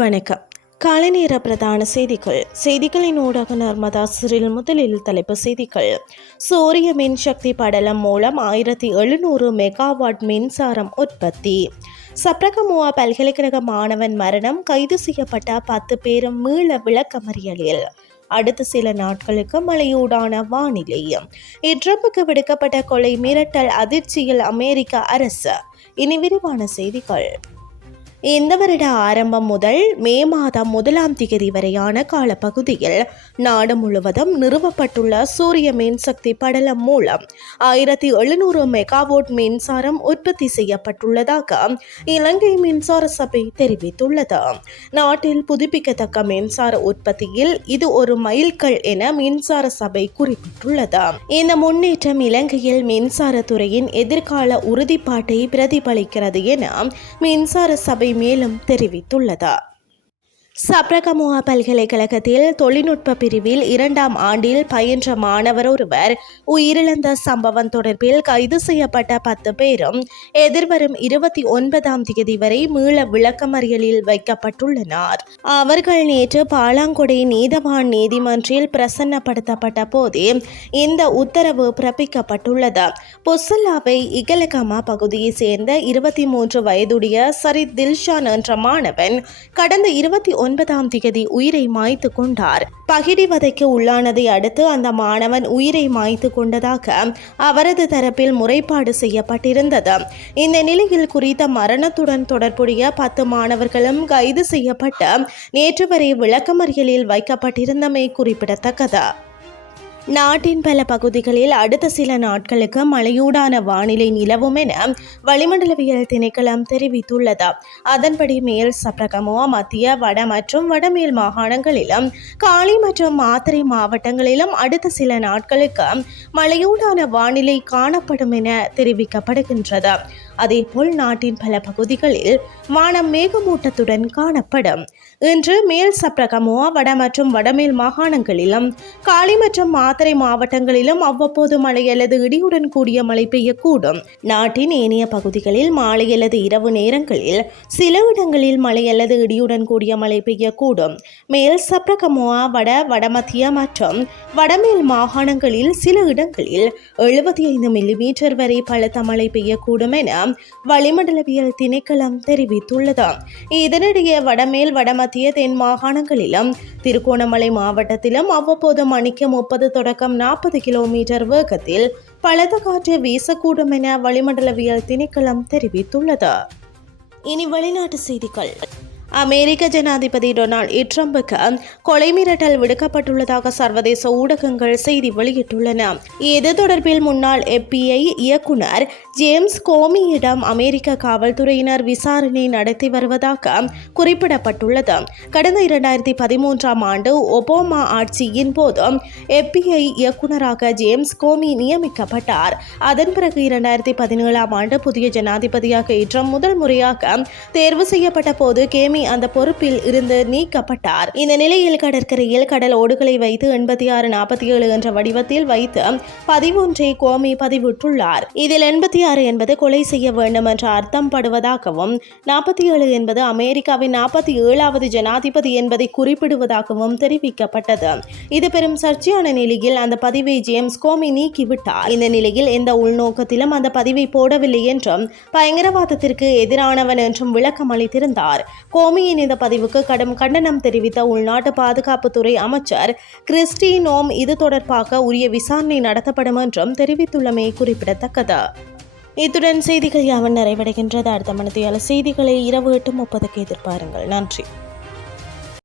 வணக்கம். காலை நேர பிரதான செய்திகள். செய்திகளின் ஊடக நர்மதா சிறில் முதலில் தலைப்பு செய்திகள். சூரிய மின்சக்தி படலம் மூலம் ஆயிரத்தி எழுநூறு மெகாவாட் மின்சாரம் உற்பத்தி. சப்ரகமுவா பல்கலைக்கழக மாணவன் மரணம் கைது செய்யப்பட்ட பத்து பேரும் மீள விளக்கமறியலில். அடுத்த சில நாட்களுக்கு மழையூடான வானிலை. இட்ரம்புக்கு விடுக்கப்பட்ட கொலை மிரட்டல் அதிர்ச்சியில் அமெரிக்க அரசு. இனி விரிவான செய்திகள். இந்த வருட ஆரம்பம் முதல் மே மாதம் முதலாம் திகதி வரையான காலப்பகுதியில் நாடு முழுவதும் நிறுவப்பட்டுள்ள சூரிய மின்சக்தி படலம் மூலம் ஆயிரத்தி எழுநூறு மெகாவோட் மின்சாரம் உற்பத்தி செய்யப்பட்டுள்ளதாக இலங்கை மின்சார சபை தெரிவித்துள்ளது. நாட்டில் புதுப்பிக்கத்தக்க மின்சார உற்பத்தியில் இது ஒரு மைல்கல் என மின்சார சபை குறிப்பிட்டுள்ளது. இந்த முன்னேற்றம் இலங்கையில் மின்சாரத்துறையின் எதிர்கால உறுதிப்பாட்டை பிரதிபலிக்கிறது என மின்சார சபை மேலும் தெரிவித்துள்ளது சப்ரகமுகா பல்கலைக்கழகத்தில் தொழில்நுட்ப பிரிவில் இரண்டாம் ஆண்டில் பயின்ற மாணவர் ஒருவர். உயிரிழந்த சம்பவம் தொடர்பில் கைது செய்யப்பட்ட பத்து பேரும் எதிர்வரும் இருபத்தி ஒன்பதாம் தேதி வரை மீள விளக்கமறியலில் வைக்கப்பட்டுள்ளனர். அவர்கள் நேற்று பாலாங்குடி நீதவான் நீதிமன்றில் பிரசன்னப்படுத்தப்பட்ட போதே இந்த உத்தரவு பிறப்பிக்கப்பட்டுள்ளது. பொசல்லாவை இகலகமா பகுதியைச் சேர்ந்த இருபத்தி மூன்று வயதுடைய சரித் தில்ஷான் என்ற மாணவன் கடந்த இருபத்தி ஒன்பதாம் திகதி உயிரை மாய்த்து கொண்டார். பகிடிவதைக்கு உள்ளானதை அடுத்து அந்த மாணவன் உயிரை மாய்த்து கொண்டதாக அவரது தரப்பில் முறைப்பாடு செய்யப்பட்டிருந்தது. இந்த நிலையில் குறித்த மரணத்துடன் தொடர்புடைய பத்து மாணவர்களும் கைது செய்யப்பட்டு நேற்று வரை விளக்கமறியலில் வைக்கப்பட்டிருந்தமை குறிப்பிடத்தக்கது. நாட்டின் பல பகுதிகளில் அடுத்த சில நாட்களுக்கு மழையூடான வானிலை நிலவும் என வளிமண்டலவியல் திணைக்களம் தெரிவித்துள்ளது. அதன்படி மேல் சப்ரகமோ மத்திய வட மற்றும் வடமேல் மாகாணங்களிலும் காலி மற்றும் மாத்திரை மாவட்டங்களிலும் அடுத்த சில நாட்களுக்கு மழையூடான வானிலை காணப்படும் என தெரிவிக்கப்படுகின்றது. அதேபோல் நாட்டின் பல பகுதிகளில் வானம் மேகமூட்டத்துடன் காணப்படும். இன்று மேல் சப்ரகமோ வட மற்றும் வடமேல் மாகாணங்களிலும் காலி மற்றும் மாத்தறை மாவட்டங்களிலும் அவ்வப்போது மழை அல்லது இடியுடன் கூடிய மழை பெய்யக்கூடும். நாட்டின் ஏனைய பகுதிகளில் மாலை அல்லது இரவு நேரங்களில் சில இடங்களில் மழை அல்லது இடியுடன் கூடிய மழை பெய்யக்கூடும். மேல் சப்ரகமோவா வட வடமத்திய மற்றும் வடமேல் மாகாணங்களில் சில இடங்களில் எழுபத்தி ஐந்து மில்லிமீட்டர் வரை பலத்த மழை பெய்யக்கூடும் என வளிமண்டலவியல் திணைக்களம் தெரிவித்துள்ளது. இதனிடையே வடமேல் வடமத்திய தென் மாகாணங்களிலும் திருகோணமலை மாவட்டத்திலும் அவ்வப்போது மணிக்கு முப்பது தொடக்கம் நாற்பது கிலோமீட்டர் வேகத்தில் பலத்த காற்று வீசக்கூடும் என வளிமண்டலவியல் திணைக்களம் தெரிவித்துள்ளது. இனி வெளிநாட்டு செய்திகள். அமெரிக்க ஜனாதிபதி டொனால்ட் ட்ரம்புக்கு கொலை மிரட்டல் விடுக்கப்பட்டுள்ளதாக சர்வதேச ஊடகங்கள் செய்தி வெளியிட்டுள்ளன. இது தொடர்பில் முன்னாள் எப்பிஐ இயக்குனர் ஜேம்ஸ் கோமியிடம் அமெரிக்க காவல்துறையினர் விசாரணை நடத்தி வருவதாக குறிப்பிடப்பட்டுள்ளது. கடந்த இரண்டாயிரத்தி பதிமூன்றாம் ஆண்டு ஒபாமா ஆட்சியின் போது எப்பிஐ இயக்குனராக ஜேம்ஸ் கோமி நியமிக்கப்பட்டார். அதன் பிறகு இரண்டாயிரத்தி பதினேழாம் ஆண்டு புதிய ஜனாதிபதியாக ட்ரம்ப் முதல் முறையாக தேர்வு செய்யப்பட்ட போது கேமி சுவாமி அந்த பொறுப்பில் இருந்து நீக்கப்பட்டார். இந்த நிலையில் கடற்கரையில் கடல் ஓடுகளை வைத்து எண்பத்தி ஆறு நாற்பத்தி ஏழு என்ற வடிவத்தில் வைத்து பதிவொன்றை கோமி பதிவிட்டுள்ளார். இதில் எண்பத்தி ஆறு என்பது கொலை செய்ய வேண்டும் என்ற அர்த்தம் படுவதாகவும் நாற்பத்தி ஏழு என்பது அமெரிக்காவின் நாற்பத்தி ஏழாவது ஜனாதிபதி என்பதை குறிப்பிடுவதாகவும் தெரிவிக்கப்பட்டது. இது பெரும் சர்ச்சையான நிலையில் அந்த பதிவை ஜேம்ஸ் கோமி நீக்கிவிட்டார். இந்த நிலையில் எந்த உள்நோக்கத்திலும் அந்த பதிவை போடவில்லை என்றும் பயங்கரவாதத்திற்கு எதிரானவன் என்றும் விளக்கம் அளித்திருந்தார் நோமியின் இந்த பதிவுக்கு கடும் கண்டனம் தெரிவித்த உள்நாட்டு பாதுகாப்புத்துறை அமைச்சர் கிறிஸ்டி நோம் இது தொடர்பாக உரிய விசாரணை நடத்தப்படும் என்றும் தெரிவித்துள்ளமை குறிப்பிடத்தக்கது. இத்துடன் செய்திகள் யாவன் நிறைவடைகின்றது. அடுத்த மனதையால் செய்திகளை இரவு எட்டு முப்பதுக்கு எதிர்பாருங்கள். நன்றி.